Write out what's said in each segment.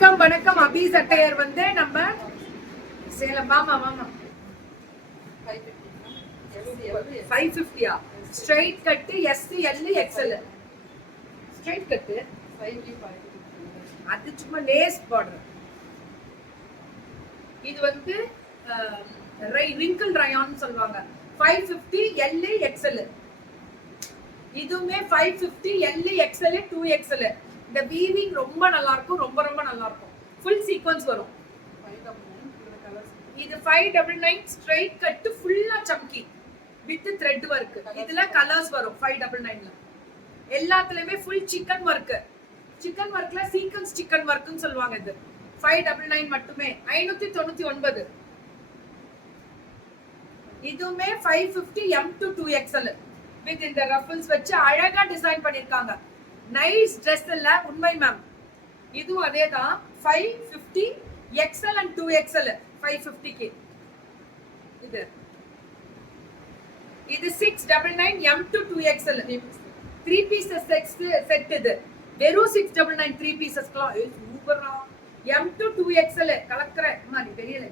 வணக்கம் அபி சட்டையர் வந்து நம்ம சேலம் மாமா 550 straight cut SL XL straight cut அது சும்மா லேஸ் பார்டர். இது வந்து ரிங்கிள் ரயான் சொல்வாங்க. 550 L XL. இதுமே 550 L XL 2XL. இந்த வீவிங் ரொம்ப நல்லா இருக்கும், ரொம்ப ரொம்ப நல்லா இருக்கும். ஃபுல் சீக்வென்ஸ் வரும். இது 599 ஸ்ட்ரைட் கட் ஃபுல்லா சம்கி வித் த்ரெட் வர்க். இதுல கலர்ஸ் வரும் 599ல. எல்லாத்துலயுமே ஃபுல் சிக்கன் வர்க். சிக்கன் வர்க்ல சீக்வென்ஸ் சிக்கன் வர்க்னு சொல்வாங்க. இது 599 மட்டுமே. 599. இதுமே 550 M to 2XL வித் இந்த ரஃபிள்ஸ் வச்சு அழகா டிசைன் பண்ணிருக்காங்க. நைஸ் Dress இல்ல உண்மை மேம். இதுவும் அதேதான் 550 XL and 2XL 550 க்கு. இது 699 M to 2XL 3 pieces set. இது வெறும் 699 3 பீசஸ்க்குலாம் சூப்பரா. M to 2XL கலக்கற மாதிரி தெரியல.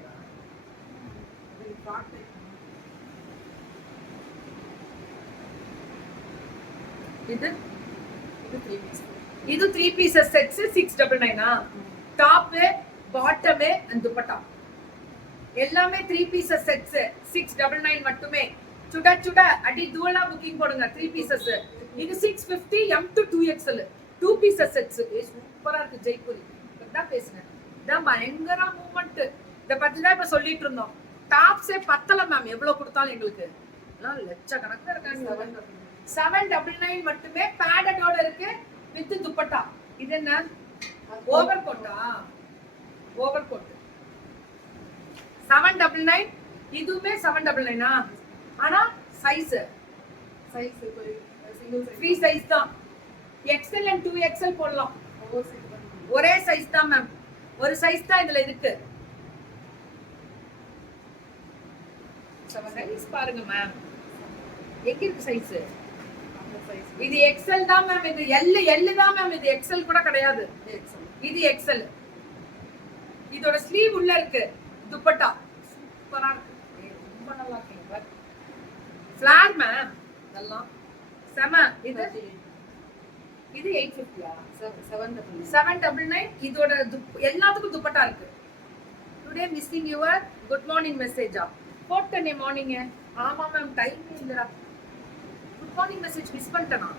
இது 3 pieces sets 699. Top bottom and dupatta எல்லாமே 3 பீசஸ் செட்ஸ் 699 மட்டுமே. சுட சுட அடி தூளா புக்கிங் போடுங்க. 3 பீசஸ். இது 650 M to 2XL 2 pieces sets. சூப்பரா இருக்கு. ஜெய்ப்பூரி தான் பேசுனேன். இதான் பயங்கர மூவ்மெண்ட். இத பத்தி தான் இப்ப சொல்லிட்டு இருந்தோம். டாப்ஸே பத்தல மேம். எவ்வளவு கொடுத்தாலும் எங்களுக்கு எல்லாம் லட்சக்கணக்கில் இருக்காங்க. 799 மட்டுமே. பேடடோட இருக்கு வித் துப்பட்டா. இது என்ன ஓவர் கோட்டா? Over coat 799. இதுமே 799. ஆனா சைஸ் ஃப்ரீ சைஸ் தான். XL and 2XL போடலாம். ஒரே சைஸ் தான் மேம். ஒரு சைஸ் தான் இதுல இருக்கு. சைஸ் பாருங்க மேம். எங்க இருக்கு சைஸ்? இது XL தான் மேம். இது L தான் மேம். இது XL கூட கிடையாது. இது XL. இதோட ஸ்லீவ் உள்ள இருக்கு. துப்பட்டா சூப்பரா இருக்கு. ரொம்ப நல்லா இருக்கு. Flare ma'am. இதெல்லாம் செம. இது 850 799. இதோட எல்லாத்துக்கும் துப்பட்டா இருக்கு. Today missing your good morning மெசேஜா போட்டனே மார்னிங். ஆமா மேம் டைம் இல்லடா. குட் மார்னிங் மெசேஜ் மிஸ் பண்ணிட்டேனா?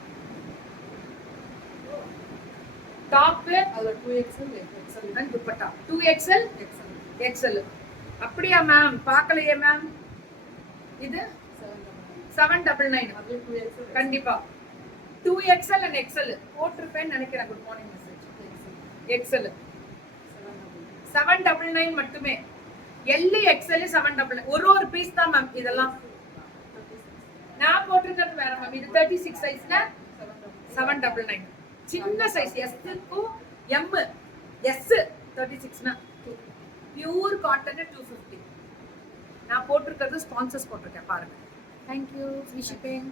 டாப் அது 2XL and dupatta 2XL XL. அப்படியே மேம் பார்க்கலையே மேம். இது 799 அது 2XL கண்டிப்பா. 2XL and XL போட்டுருப்பேன்னு நினைக்கிறேன். குட் மார்னிங் மெசேஜ் XL 799 மட்டுமே. L XL 799. ஒரு பீஸ் தான் மேம். இதெல்லாம் நான் போட்டிருக்கிறது வேற மேம். இது 36 சைஸ்ல 799. சின்ன சைஸ் S க்கு M S 36னா பியூர் காட்டன் 250. நான் போட்டிருக்கிறது ஸ்பான்சர்ஸ் போட்டிருக்கேன் பாருங்க. Thank you. Free shipping.